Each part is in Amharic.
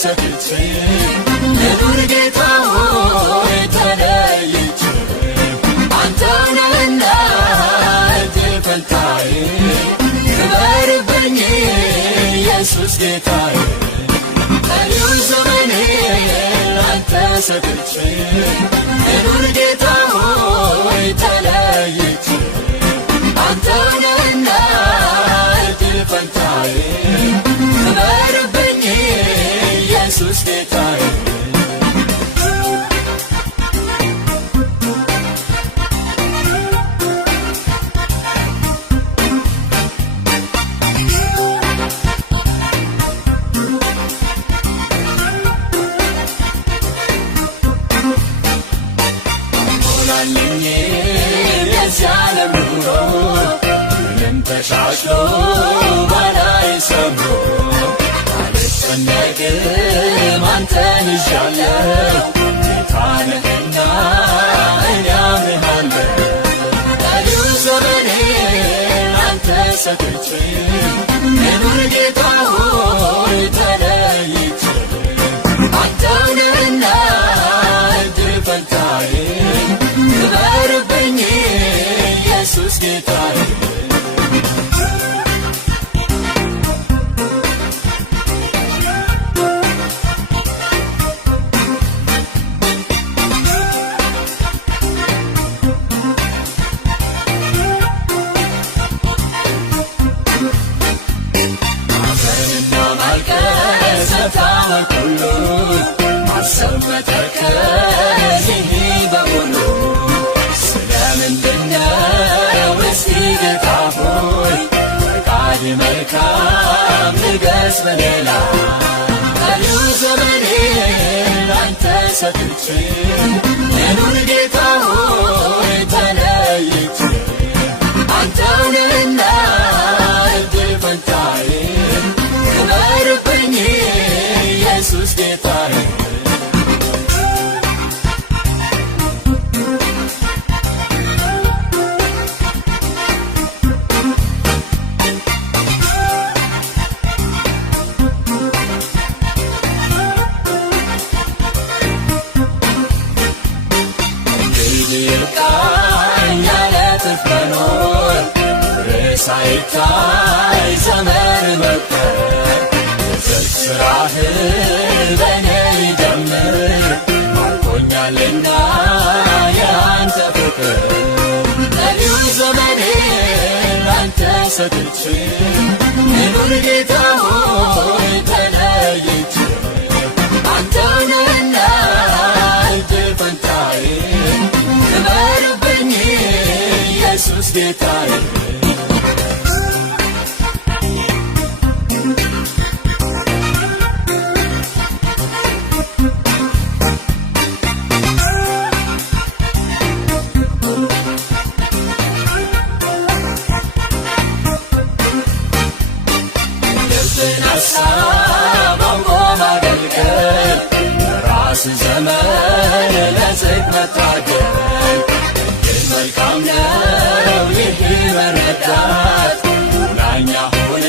ሰጥቼ ልኑር ጌታ ሆይ ተለይቼ አንተ ነህና እድል ፈንታዬ ክበርብኝ ኢየሱስ ጌታዬ ቀሪው ዘመኔ ላንተ ሰጥቼ ልኑር ጌታ ሆይ ተለይቼ አንተ ነህና እድል ፈንታዬ ክበርብኝ ኢየሱስ ጌታዬ ሞላልኝ የዚህ ዓለም ኑሮ ምንም ተሻሽሎ ባላይ ሰምሮ አልጨነቅም አንተን ይዣለሁ ጌታ ነህና እኔ አምንሃለሁ ቀሪው ዘመኔ ላንተ ሰጥቼ ልኑር ጌታ ሆይ ተለይቼ አንተ ነህና እድል ፈንታዬ ክበርብኝ ኢየሱስ ጌታዬ ሁሉ ማሰብ መተከዝ ይህ በሙሉ ስለምንድነው እስቲ ጌታ ሆይ ፈቃድ መልካም ንገስ በኔ ላይ ቀሪው ዘመኔ ላንተ ሰጥቼ ልኑር ጌታ ሆይ ተለይቼ አንተ ነህና እድል ፈንታዬ ክበርብኝ ኢየሱስ ጌታዬ ይልቃኝ ያለ ትርፍ መኖር ሳይታይ ዘመን መቁጠር ስራህ በኔ ይጀምር ማርኮኛልና ያንተ ፍቅር ቀሪው ዘመኔ ላንተ ሰጥቼ ልኑር ጌታ ሆይ ተለይቼ አንተ ነህና እድል ፈንታዬ ክበርብኝ ኢየሱስ ጌታዬ ዘመን ለጽድቅ መታገል ግን መልካም ነው ይህ መረዳት ሙላኛ ሆነ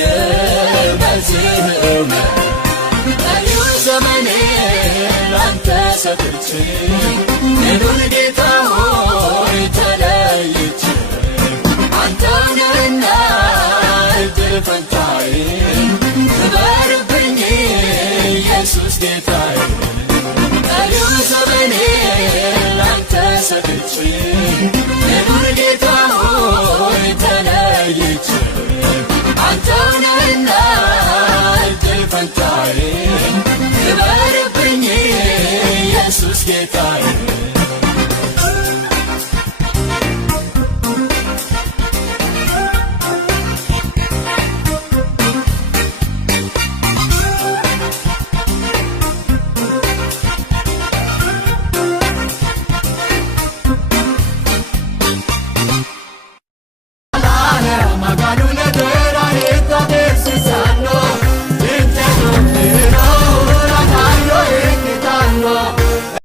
በዚህ እውነት ቀሪው ዘመኔ ላንተ ሰጥቼ ልኑር ጌታ ሆይ ተለይቼ አንተ ነህና እድል ፈንታዬ ክበርብኝ ኢየሱስ ጌታዬ ቀሪው ዘመኔ ላንተ ሰጥቼ ልኑር ጌታ ሆይ ተለይቼ አንተ ነህና እድል ፈንታዬ ክበርብኝ ኢየሱስ ጌታዬ